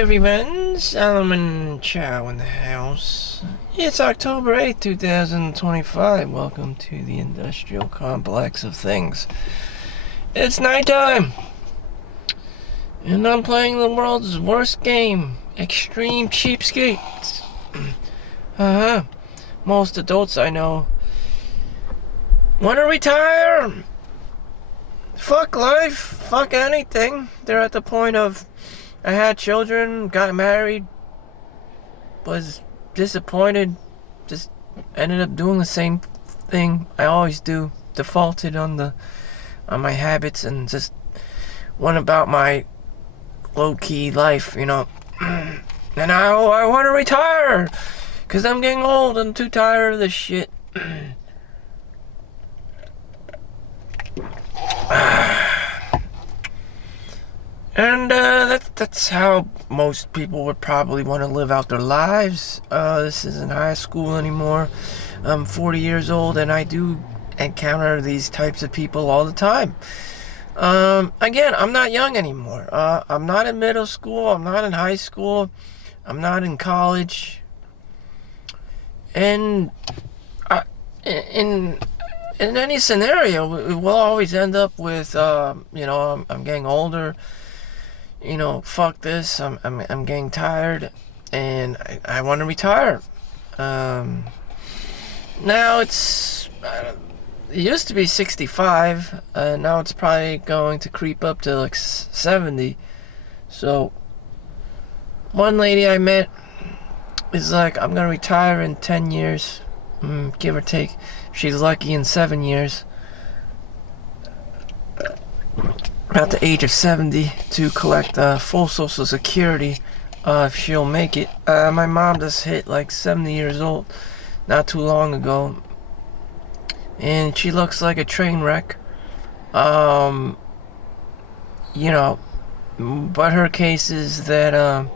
everyone, Solomon Chau in the house. It's October 8th, 2025. Welcome to the industrial complex of things. It's nighttime, and I'm playing the world's worst game, Extreme Cheapskate. Most adults I know want to retire. Fuck life, fuck anything. They're at the point of, I had children, got married, was disappointed, just ended up doing the same thing I always do, defaulted on my habits and just went about my low-key life, And I want to retire, because I'm getting old and too tired of this shit. And that's how most people would probably want to live out their lives. This isn't high school anymore. I'm 40 years old, and I do encounter these types of people all the time. Again, I'm not young anymore. I'm not in middle school. I'm not in high school. I'm not in college. And in any scenario, we'll always end up with, I'm getting older. Fuck this. I'm getting tired, and I want to retire. Now it used to be 65. Now it's probably going to creep up to like 70. So one lady I met is like, I'm gonna retire in 10 years, give or take. She's lucky in 7 years. At the age of 70 to collect full Social Security, if she'll make it. My mom just hit like 70 years old not too long ago, and she looks like a train wreck. But her case is that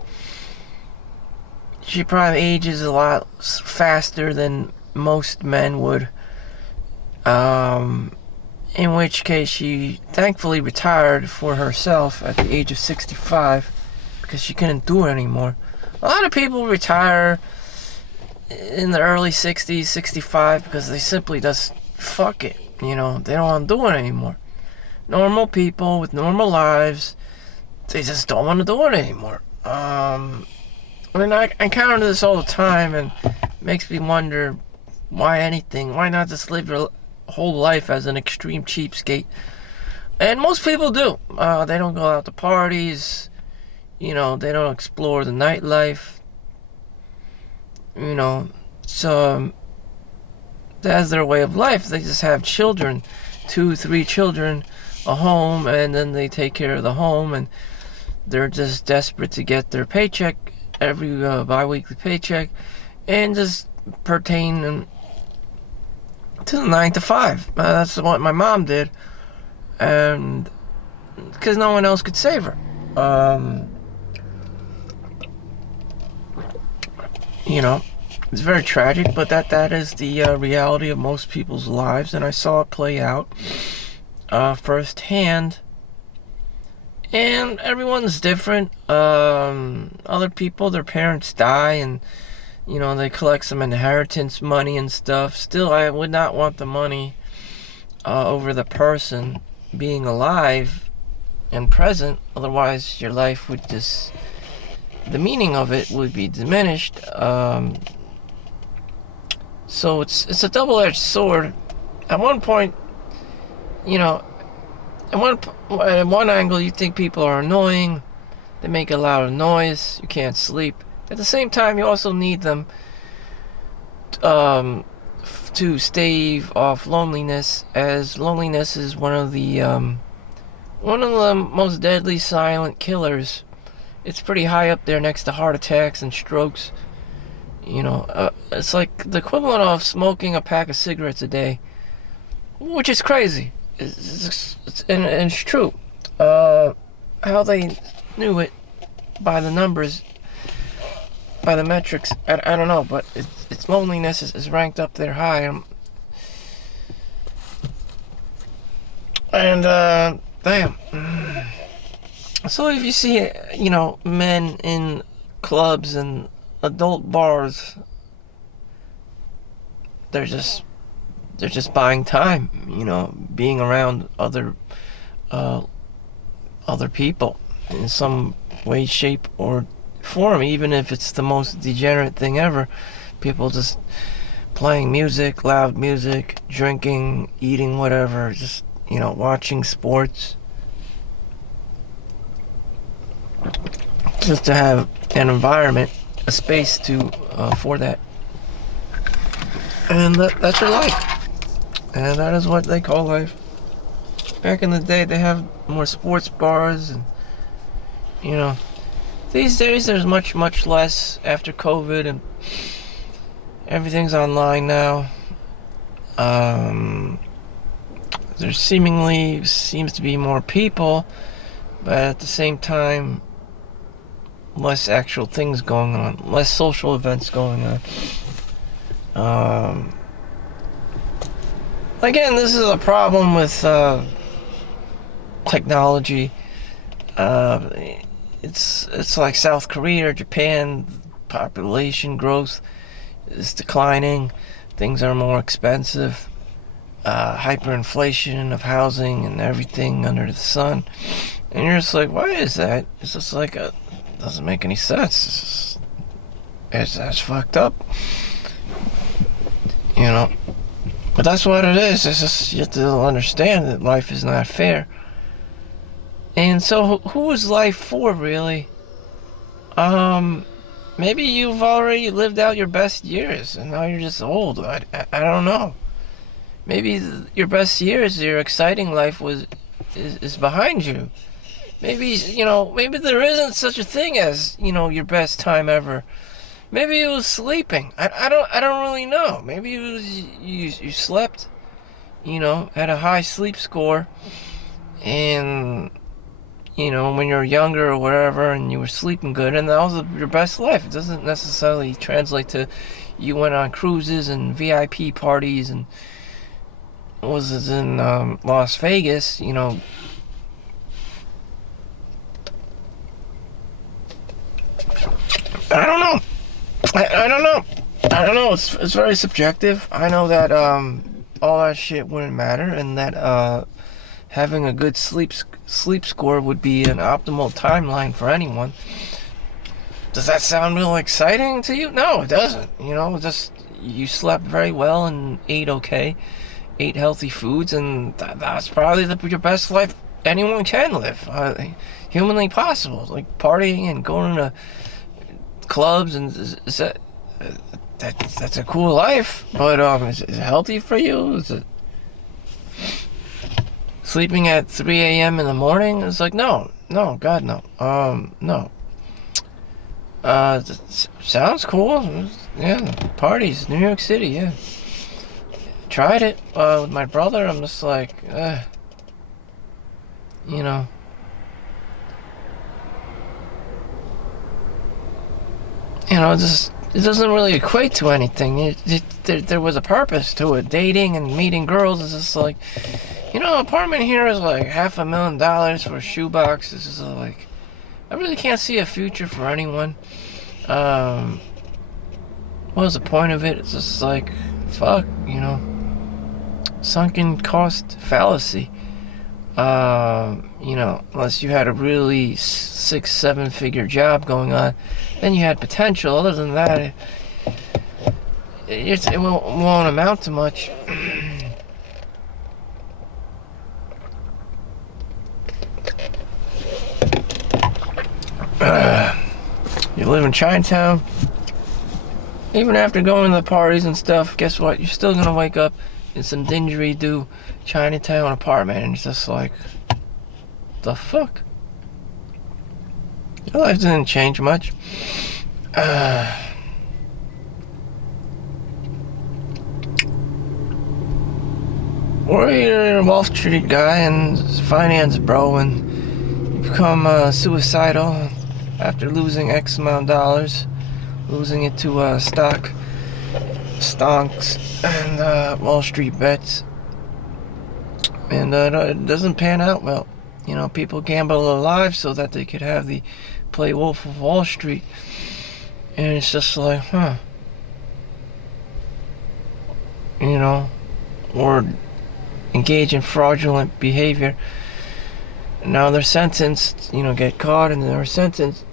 she probably ages a lot faster than most men would. In which case she thankfully retired for herself at the age of 65 because she couldn't do it anymore. A lot of people retire in the early 60s, 65 because they simply just fuck it. They don't want to do it anymore. Normal people with normal lives, they just don't want to do it anymore. I encounter this all the time, and it makes me wonder why not just live your whole life as an extreme cheapskate. And most people do. They don't go out to parties. They don't explore the nightlife. So that's their way of life. They just have children, 2, 3 children, a home, and then they take care of the home, and they're just desperate to get their paycheck, every bi-weekly paycheck, and just pertain to the 9 to 5. That's what my mom did, and because no one else could save her. It's very tragic, but that is the reality of most people's lives, and I saw it play out firsthand. And everyone's different. Other people, their parents die, and they collect some inheritance money and stuff. Still, I would not want the money over the person being alive and present. Otherwise, your life would the meaning of it would be diminished. So it's a double-edged sword. At one point, at one angle, you think people are annoying. They make a lot of noise. You can't sleep. At the same time, you also need them to stave off loneliness, as loneliness is one of the most deadly silent killers. It's pretty high up there next to heart attacks and strokes. It's like the equivalent of smoking a pack of cigarettes a day, which is crazy. And it's true. How they knew it by the numbers, by the metrics, I don't know, but its loneliness is ranked up there high. And damn. So if you see, men in clubs and adult bars, they're just buying time, being around uh, other people in some way, shape, or form, even if it's the most degenerate thing ever. People just playing music, loud music, drinking, eating whatever, just, watching sports. Just to have an environment, a space for that. And that's your life. And that is what they call life. Back in the day, they have more sports bars, and, these days there's much, much less after COVID, and everything's online now. There seems to be more people, but at the same time, less actual things going on, less social events going on. Again, this is a problem with technology. It's like South Korea or Japan. Population growth is declining. Things are more expensive. Hyperinflation of housing and everything under the sun. And you're just like, why is that? It's just like doesn't make any sense. That's fucked up. But that's what it is. It's just, you have to understand that life is not fair. And so, who is life for, really? Maybe you've already lived out your best years, and now you're just old. I don't know. Maybe your best years, your exciting life is behind you. Maybe, maybe there isn't such a thing as, your best time ever. Maybe it was sleeping. I don't really know. Maybe it was you slept, had a high sleep score, and, when you were younger or whatever, and you were sleeping good, and that was your best life. It doesn't necessarily translate to you went on cruises and VIP parties and was in Las Vegas, I don't know. I don't know. I don't know. It's very subjective. I know that all that shit wouldn't matter, and that having a good sleep score would be an optimal timeline for anyone. Does that sound real exciting to you? No, it doesn't. Just you slept very well and ate okay, ate healthy foods, and that's probably your best life anyone can live, humanly possible. Like partying and going to clubs, and that's a cool life, but is it healthy for you? Is it sleeping at 3 a.m. in the morning? It's like, no, God, no. No. Sounds cool. Yeah, parties, New York City, yeah. Tried it with my brother. I'm just like, it doesn't really equate to anything. There was a purpose to it. Dating and meeting girls is just like, apartment here is like $500,000 for a shoebox. This is like, I really can't see a future for anyone. What was the point of it? It's just like, fuck, sunken cost fallacy. Unless you had a really 6-7 figure job going on, then you had potential. Other than that, it won't amount to much. You live in Chinatown, even after going to the parties and stuff, guess what? You're still gonna wake up in some didgeridoo Chinatown apartment, and it's just like, the fuck? Your life didn't change much. Or you're a Wall Street guy and finance bro, and you become suicidal after losing X amount of dollars, losing it to stonks and Wall Street bets, and it doesn't pan out well. You know, people gamble their lives so that they could have the play Wolf of Wall Street. And it's just like, huh. You know, or engage in fraudulent behavior. Now they're sentenced, you know, get caught and they're sentenced.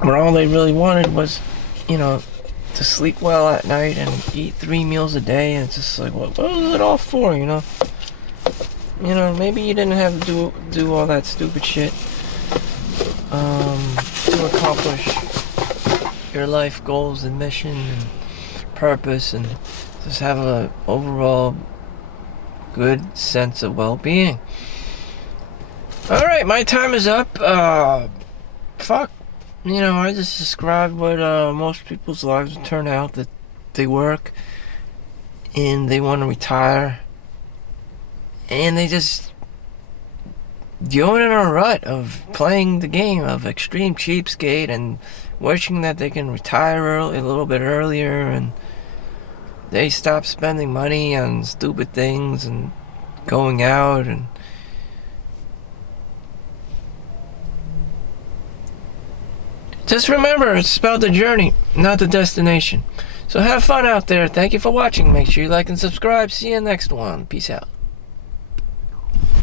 But all they really wanted was, you know, to sleep well at night and eat 3 meals a day. And it's just like, what was it all for, you know? You know, maybe you didn't have to do all that stupid shit to accomplish your life goals and mission and purpose, and just have a overall good sense of well-being. Alright, my time is up. Fuck. You know, I just described what most people's lives turn out, that they work and they want to retire and they just going in a rut of playing the game of extreme cheapskate and wishing that they can retire a little bit earlier, and they stop spending money on stupid things and going out. And just remember, it's about the journey, not the destination. So have fun out there. Thank you for watching. Make sure you like and subscribe. See you next one. Peace out.